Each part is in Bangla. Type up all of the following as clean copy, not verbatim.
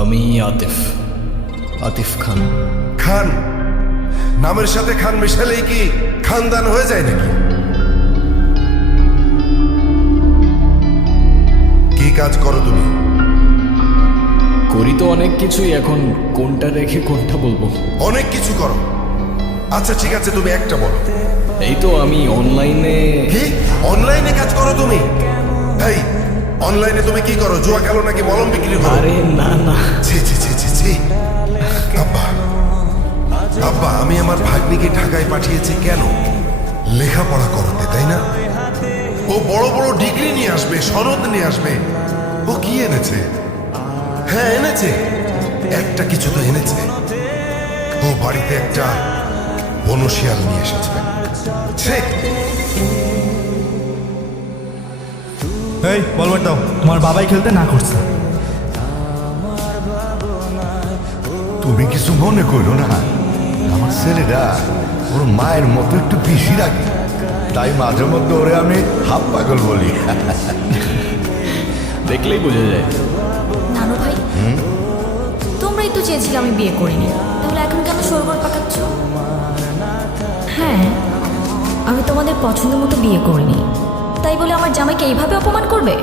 আমি আতিফ, আতিফ খান। খান? নামের সাথে খান মেশালেই কি খানদান হয়ে যায় নাকি? কি কাজ করো তুমি? করি তো অনেক কিছুই, এখন কোনটা রেখে কোনটা বলবো? অনেক কিছু করো। আচ্ছা ঠিক আছে, তুমি একটা বলো। এই তো আমি অনলাইনে। কি অনলাইনে কাজ করো তুমি? এই অনলাইনে তুমি কি করো? জুয়া খেলো নাকি মলম বিক্রি করো? আরে না না, ছি ছি ছি ছি ছি। আব্বা, আব্বা, আমি আমার ভাগ্নিকে ঢাকায় পাঠিয়েছি কেন? লেখাপড়া করাতে, তাই না? ও বড় বড় ডিগ্রি নিয়ে আসবে, সনদ নিয়ে আসবে। ও কি এনেছে? হ্যাঁ এনেছে, একটা কিছু তো এনেছে। ও বাড়িতে একটা বনশিয়াল নিয়ে এসেছে। ছি! এই বলবার দাও, তোমার বাবাই খেলতে না করছে। তুমি কিছু মনে করো না, আমার ছেলেটা ওর মায়ের মতো একটু বেশি রাখে, তাই মাঝে মধ্যে ওরে আমি হাফ পাগল বলি। দেখলেই বোঝা যায়। নানু ভাই, তোমরাই তো চেয়েছিলে আমি বিয়ে করিনি, তাহলে এখন কেন সরগর পাকাচ্ছ? হ্যাঁ, আমি তোমাদের পছন্দ মতো বিয়ে করিনি, তাই বলে আমার জামাইকে এইভাবে অপমান করবে?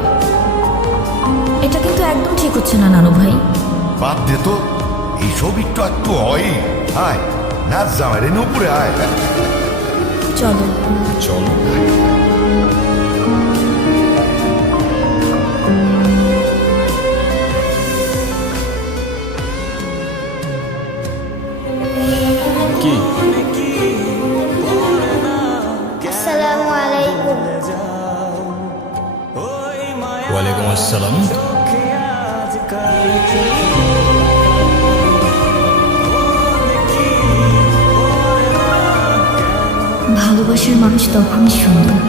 এটা কিন্তু একদম ঠিক হচ্ছে না নানু ভাই। বাদ দে তো, এইসব একটু একটু হয়। আয় নাচ জামাই রে, উপরে আয়। চলো। চলো। কি? আসসালামু আলাইকুম। ওয়ালাইকুম আসসালাম। ভালোবাসার মানুষ তখনই সুন্দর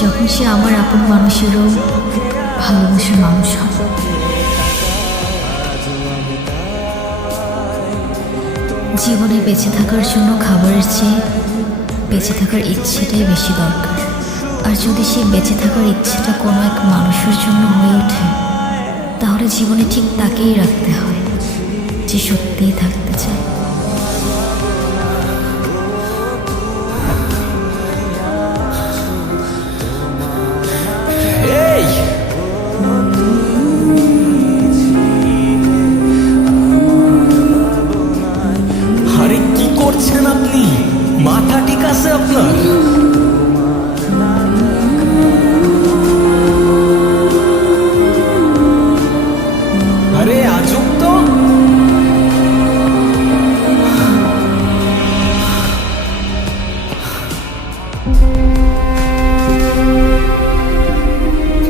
যখন সে আমার আপন মানুষেরও ভালোবাসার মানুষ হয়। জীবনে বেঁচে থাকার জন্য খাবারের চেয়ে বেঁচে থাকার ইচ্ছেটাই বেশি দরকার। আর যদি সেই বেঁচে থাকার ইচ্ছেটা কোনো এক মানুষের জন্য হয়ে ওঠে, তাহলে জীবনে ঠিক তাকেই রাখতে হয় যে সত্যিই থাকতে চায়। এই আরে কি করছেন আপনি? মাথা ঠিক আছে আপনার? আরে আজব তো।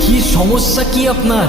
কি সমস্যা কি আপনার?